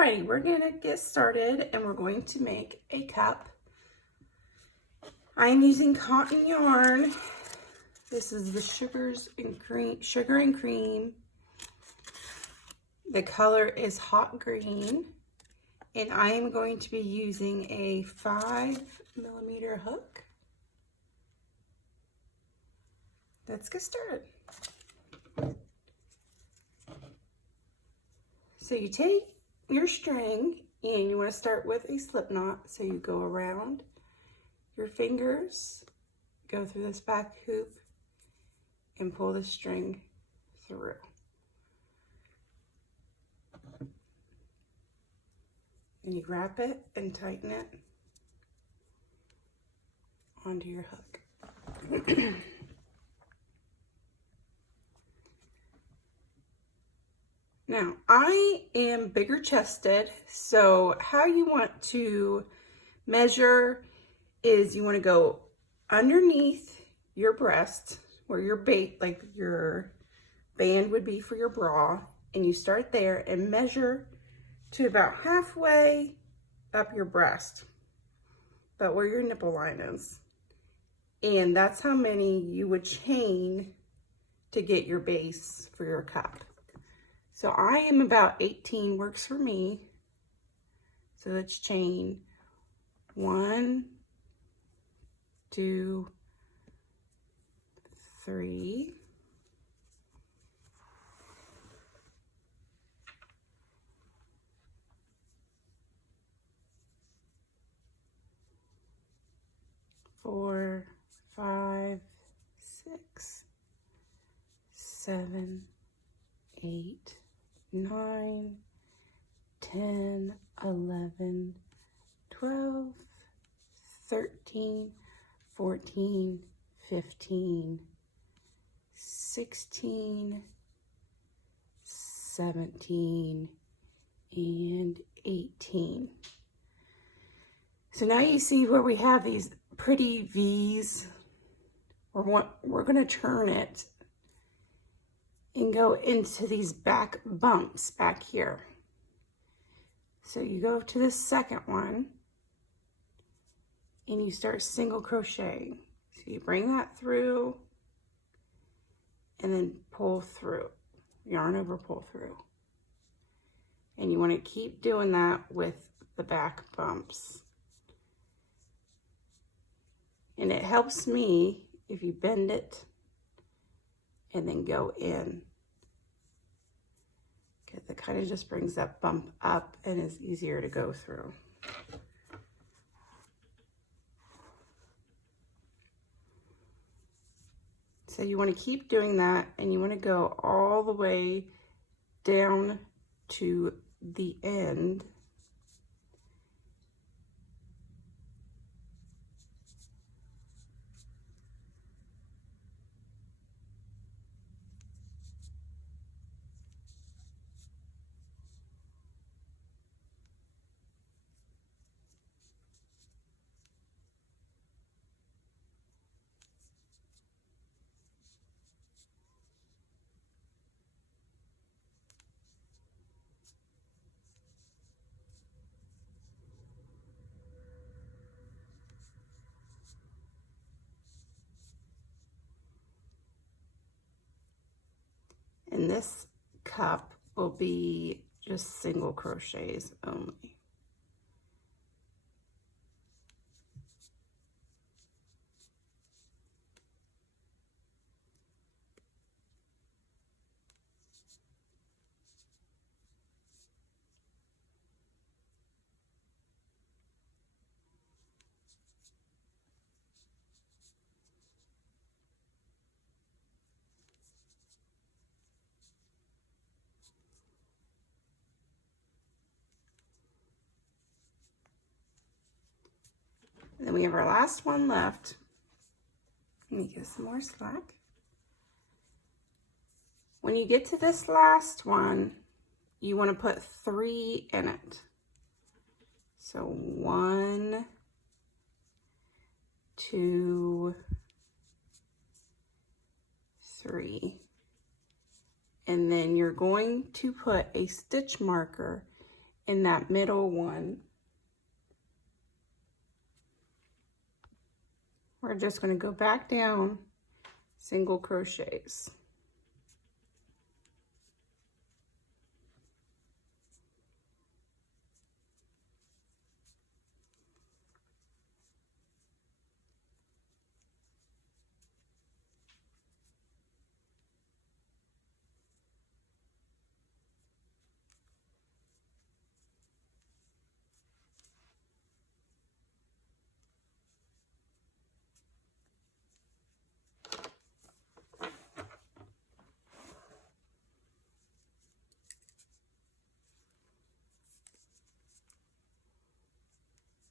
Alrighty, we're gonna get started and we're going to make a cup. I'm using cotton yarn. This is the sugar and cream. The color is hot green, and I am going to be using a 5mm hook. Let's get started. So you take your string and you want to start with a slip knot. So you go around your fingers, go through this back hoop, and pull the string through. And you wrap it and tighten it onto your hook. Now, I am bigger chested, so how you want to measure is you want to go underneath your breast, where your like your band would be for your bra, and you start there and measure to about halfway up your breast, about where your nipple line is. And that's how many you would chain to get your base for your cup. So I am about 18, works for me. So let's chain 1, 2, 3, 4, 5, 6, 7, 8, 9, 10, 11, 12, 13, 14, 15, 16, 17, and 18. So now you see where we have these pretty V's. We're going to turn it and go into these back bumps back here. So you go to the second one and you start single crocheting. So you bring that through and then pull through, yarn over, pull through. And you want to keep doing that with the back bumps. And it helps me if you bend it and then go in, because it kind of just brings that bump up and is easier to go through. So you want to keep doing that, and you want to go all the way down to the end. And this cup will be just single crochets only. And then we have our last one left. Let me get some more slack. When you get to this last one, you want to put 3 in it. So 1, 2, 3. And then you're going to put a stitch marker in that middle one. We're just going to go back down single crochets.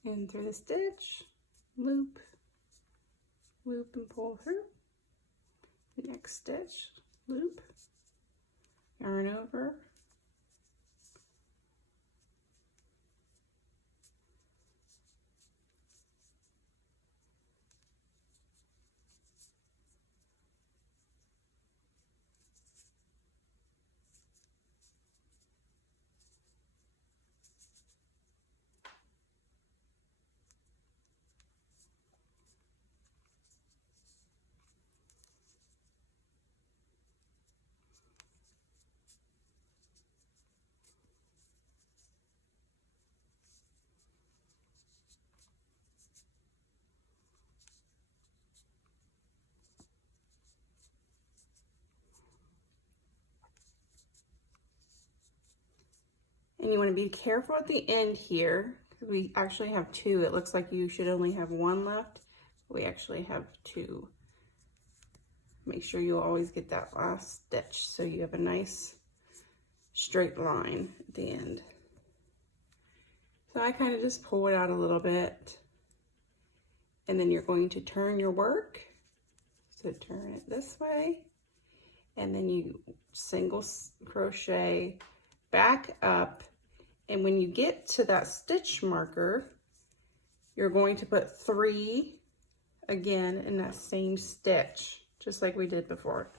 In through the stitch, loop, loop and pull through. The next stitch, loop, yarn over, and you want to be careful at the end here. We actually have two. It looks like you should only have one left. We actually have two. Make sure you always get that last stitch so you have a nice straight line at the end. So I kind of just pull it out a little bit, and then you're going to turn your work. So turn it this way, and then you single crochet back up, and when you get to that stitch marker, you're going to put 3 again in that same stitch, just like we did before.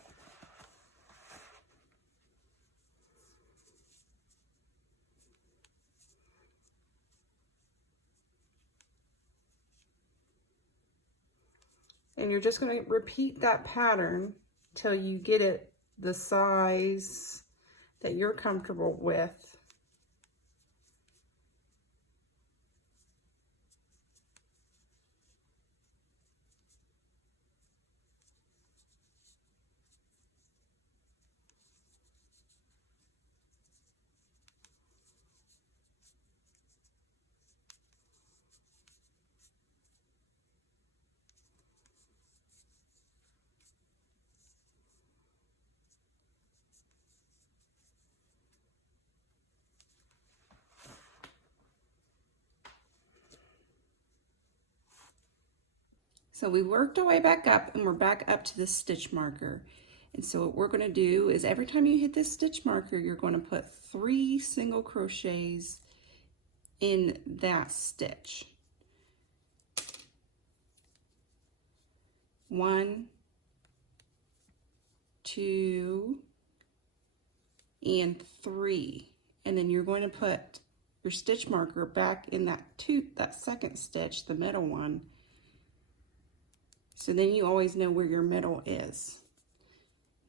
And you're just going to repeat that pattern till you get it the size that you're comfortable with. So we worked our way back up, and we're back up to this stitch marker. And so what we're going to do is every time you hit this stitch marker, you're going to put 3 single crochets in that stitch. 1, 2, and 3. And then you're going to put your stitch marker back in that second stitch, the middle one. So then you always know where your middle is.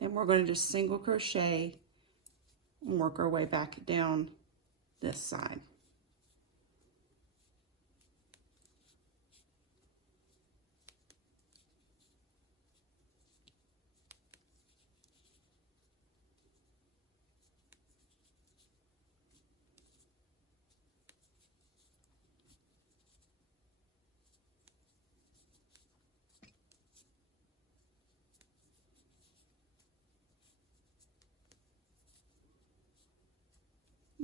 Then we're going to just single crochet and work our way back down this side.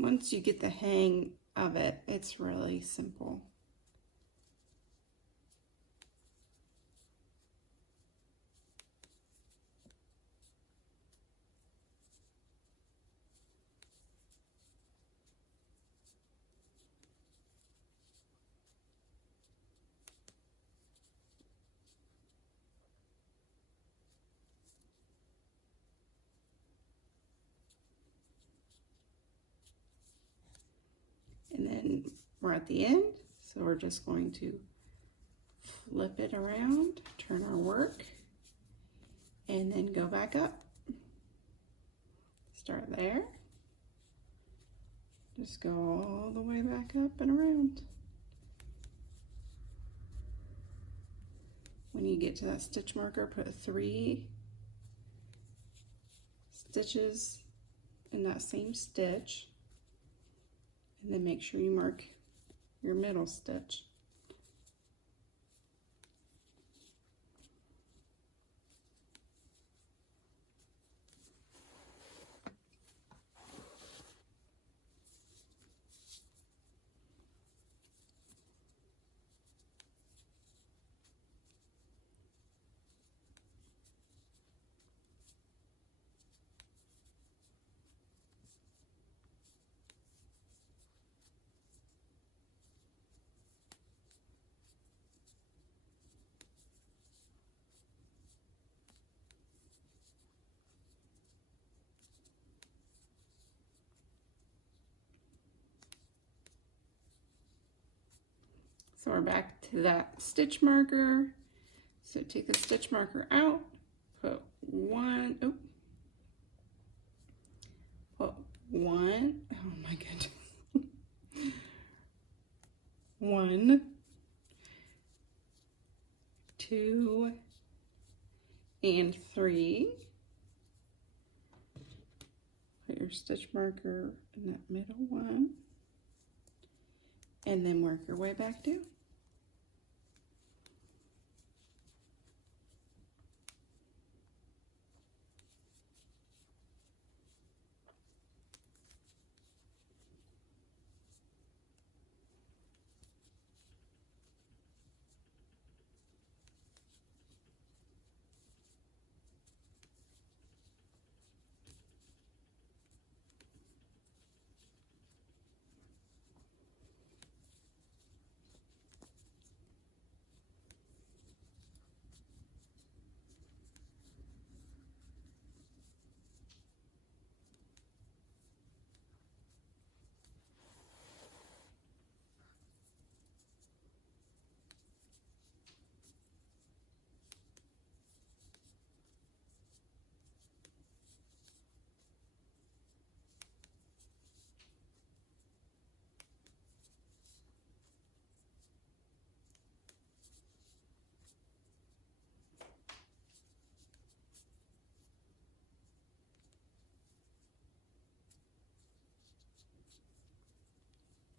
Once you get the hang of it, it's really simple. we're at the end, so we're just going to flip it around, turn our work, and then go back up. Start there. Just go all the way back up and around. When you get to that stitch marker, put 3 stitches in that same stitch, and then make sure you mark your middle stitch. So we're back to that stitch marker. So take the stitch marker out, put one, oh my goodness. 1, 2, and 3. Put your stitch marker in that middle one, and then work your way back down.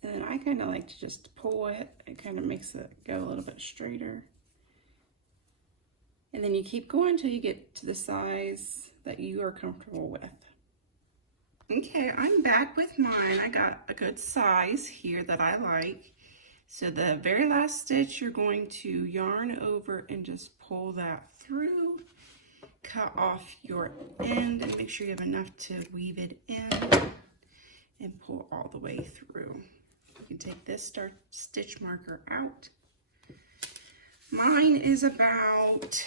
And then I kind of like to just pull it. It kind of makes it go a little bit straighter. And then you keep going until you get to the size that you are comfortable with. Okay, I'm back with mine. I got a good size here that I like. So the very last stitch, you're going to yarn over and just pull that through. Cut off your end and make sure you have enough to weave it in and pull all the way through. You can take this stitch marker out. Mine is about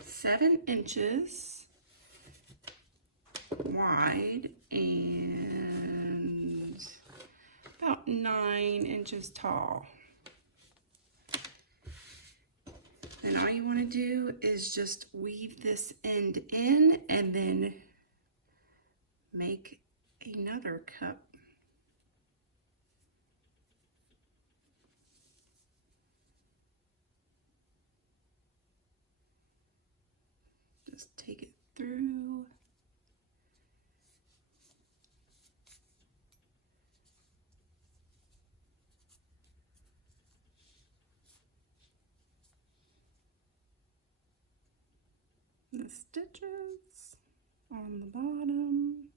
7 inches wide and about 9 inches tall. And all you want to do is just weave this end in and then make another cup. Just take it through. The stitches on the bottom.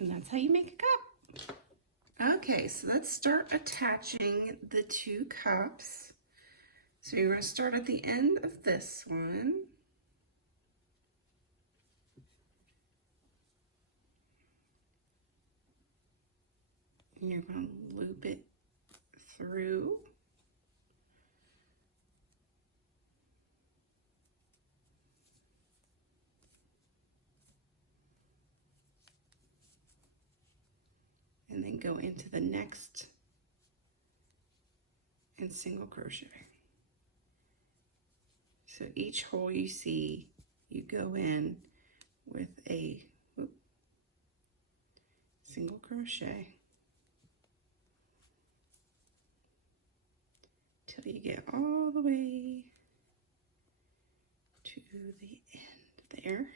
And that's how you make a cup. Okay, so let's start attaching the two cups. So you're going to start at the end of this one. And you're going to loop it through. And then go into the next and single crochet. So each hole you see, you go in with a single crochet till you get all the way to the end there.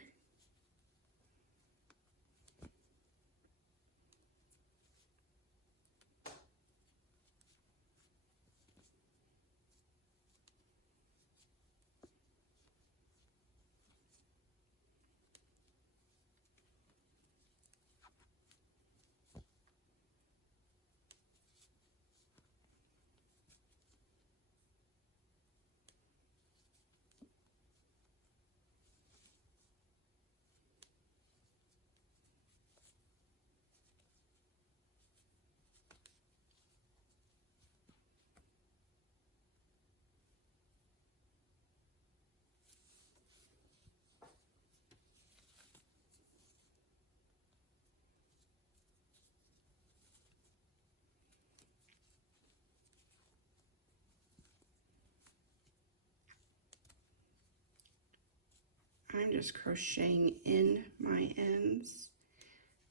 I'm just crocheting in my ends.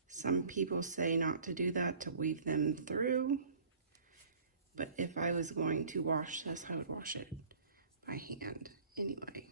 Some people say not to do that, to weave them through. But if I was going to wash this, I would wash it by hand anyway.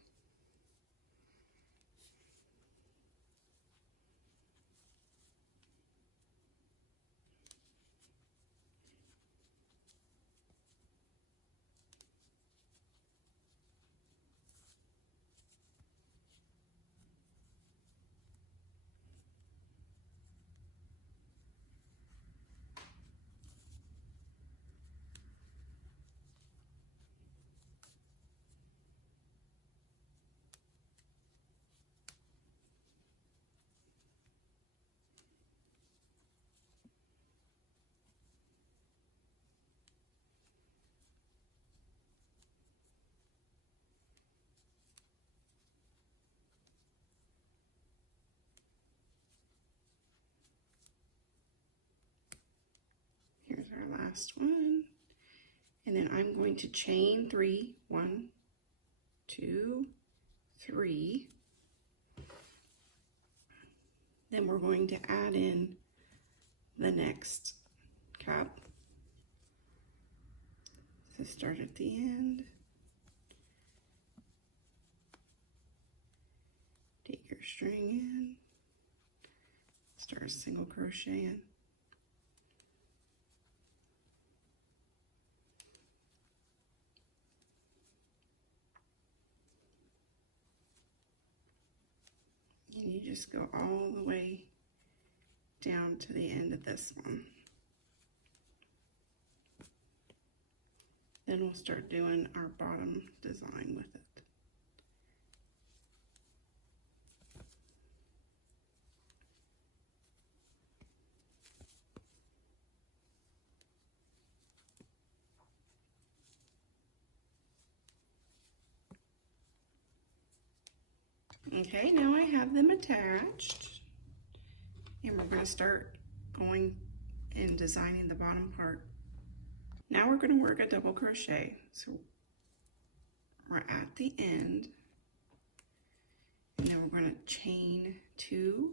Here's our last one. And then I'm going to chain 3. 1, 2, 3. Then we're going to add in the next cup. So start at the end. Take your string in. Start a single crochet in. And you just go all the way down to the end of this one. Then we'll start doing our bottom design with it. Okay, now I have them attached, and we're going to start going and designing the bottom part. Now we're going to work a double crochet. So we're at the end, and then we're going to chain 2,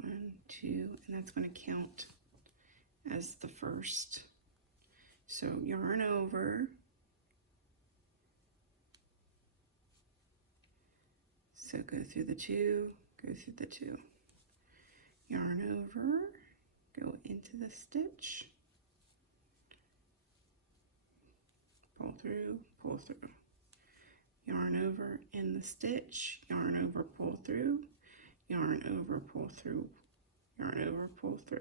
1, 2, and that's going to count as the first. So yarn over. So go through the 2, go through the 2. Yarn over, go into the stitch, pull through, pull through. Yarn over in the stitch, yarn over, pull through, yarn over, pull through, yarn over, pull through.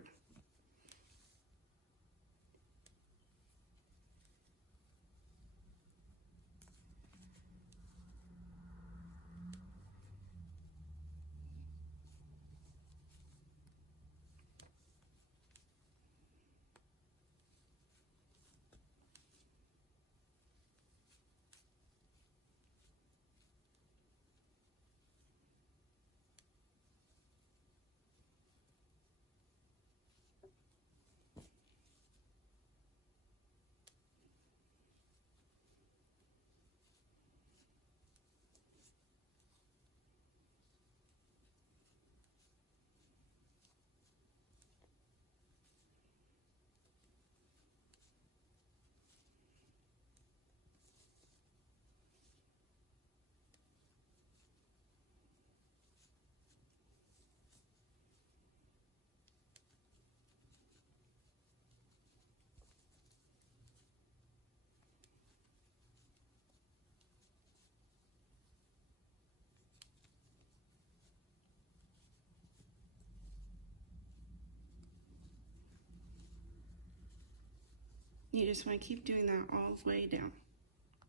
You just want to keep doing that all the way down.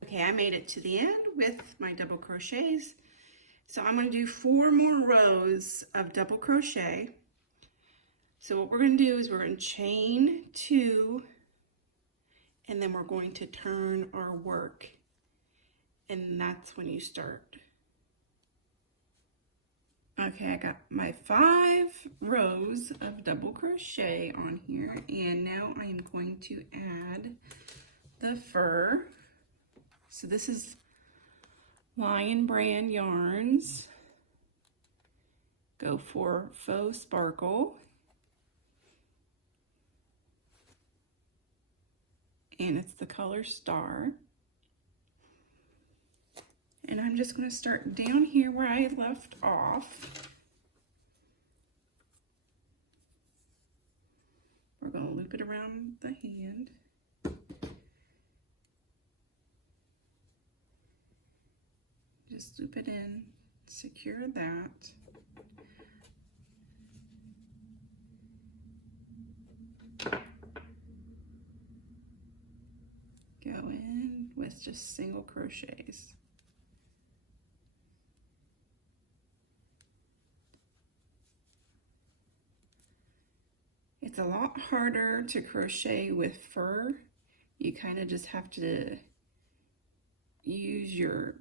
Okay, I made it to the end with my double crochets. So I'm going to do 4 more rows of double crochet. So what we're going to do is we're going to chain 2, and then we're going to turn our work. And that's when you start. Okay, I got my 5 rows of double crochet on here, and now I am going to add the fur. So this is Lion Brand yarns. Go for Faux Sparkle. And it's the color Star. And I'm just going to start down here where I left off. We're going to loop it around the hand. Just loop it in, secure that. Go in with just single crochets. It's a lot harder to crochet with fur. You kind of just have to use your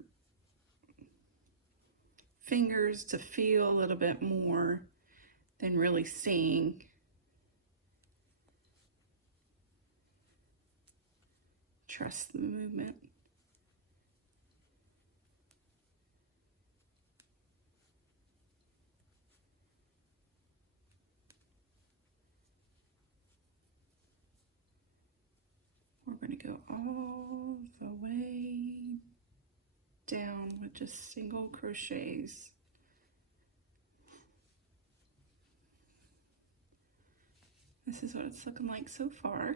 fingers to feel a little bit more than really seeing. Trust the movement. We're going to go all the way down with just single crochets. This is what it's looking like so far.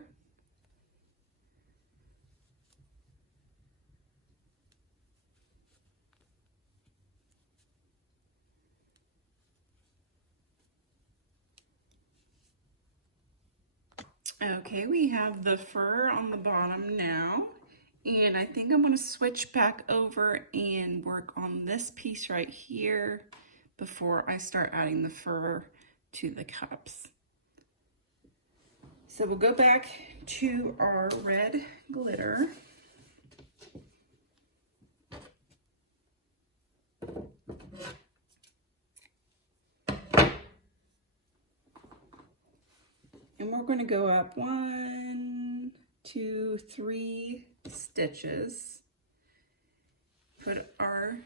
Okay, we have the fur on the bottom now, and I think I'm going to switch back over and work on this piece right here before I start adding the fur to the cups. So we'll go back to our red glitter. And we're going to go up 1, 2, 3 stitches. Put our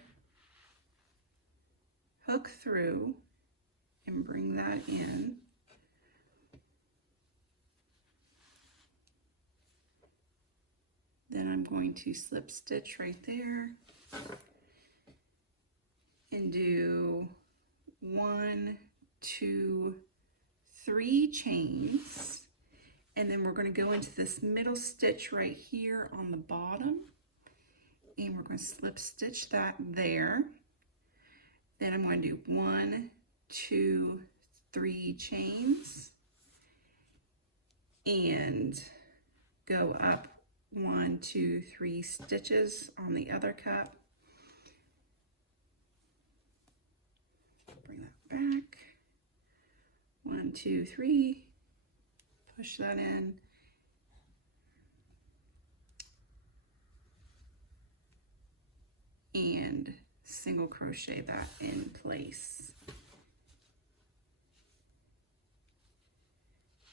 hook through and bring that in. Then I'm going to slip stitch right there and do 1, 2, 3 chains, and then we're going to go into this middle stitch right here on the bottom, and we're going to slip stitch that there. Then I'm going to do 1, 2, 3 chains and go up 1, 2, 3 stitches on the other cup. Bring that back. 1, 2, 3. Push that in. And single crochet that in place.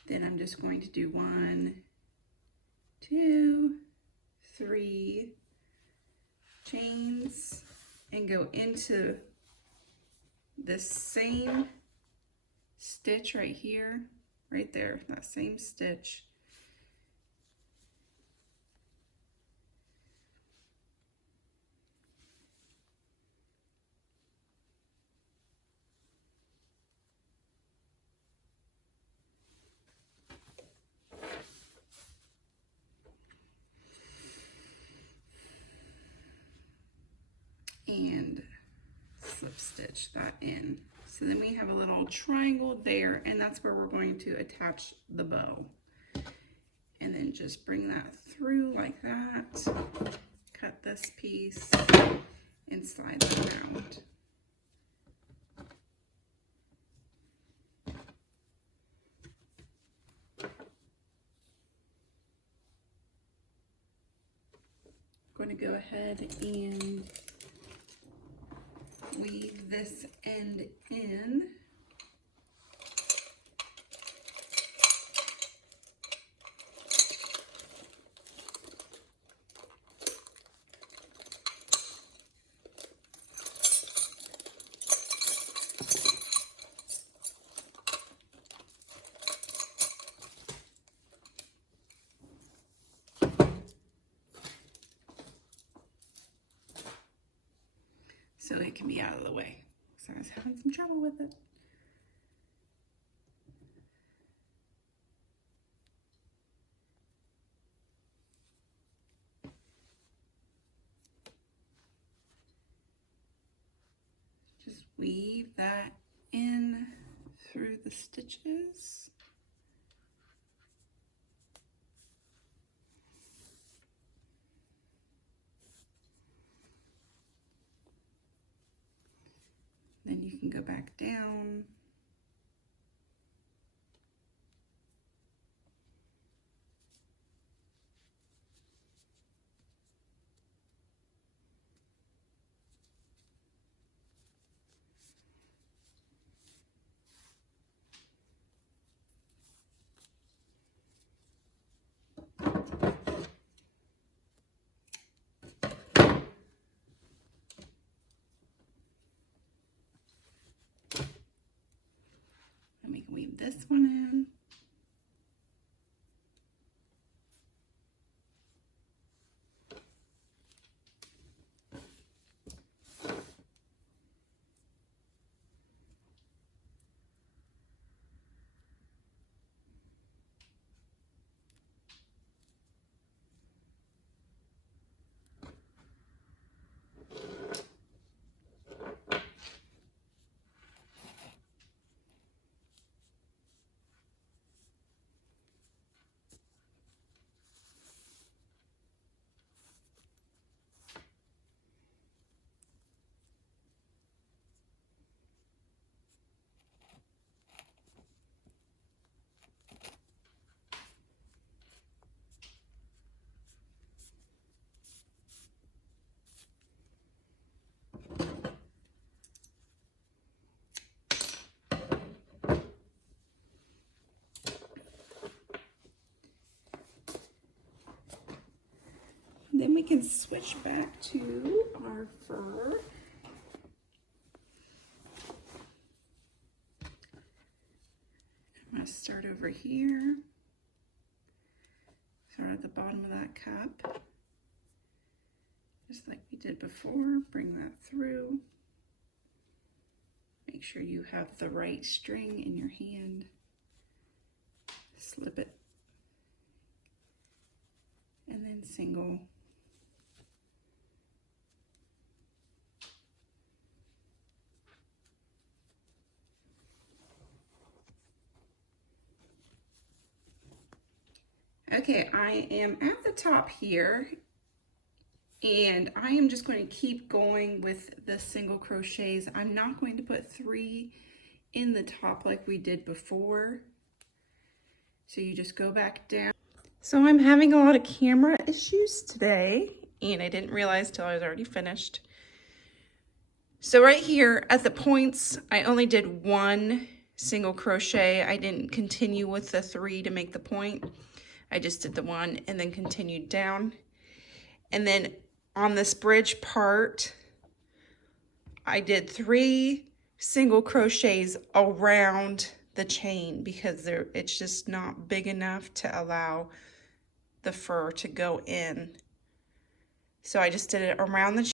Then I'm just going to do 1, 2, 3 chains and go into this same stitch right here, right there, that same stitch. And slip stitch that in. So then we have a little triangle there, and that's where we're going to attach the bow. And then just bring that through like that, cut this piece, and slide that around. I'm going to go ahead and weave this end in. So it can be out of the way. So I was having some trouble with it. Just weave that in through the stitches. Then you can go back down. And we can weave this one in. Then we can switch back to our fur. I'm going to start over here. Start at the bottom of that cup. Just like we did before, bring that through. Make sure you have the right string in your hand. Slip it. And then single. Okay, I am at the top here, and I am just going to keep going with the single crochets. I'm not going to put 3 in the top like we did before. So you just go back down. So I'm having a lot of camera issues today, and I didn't realize till I was already finished. So right here at the points, I only did 1 single crochet. I didn't continue with the 3 to make the point. I just did the 1 and then continued down. And then on this bridge part, I did 3 single crochets around the chain because it's just not big enough to allow the fur to go in. So I just did it around the chain.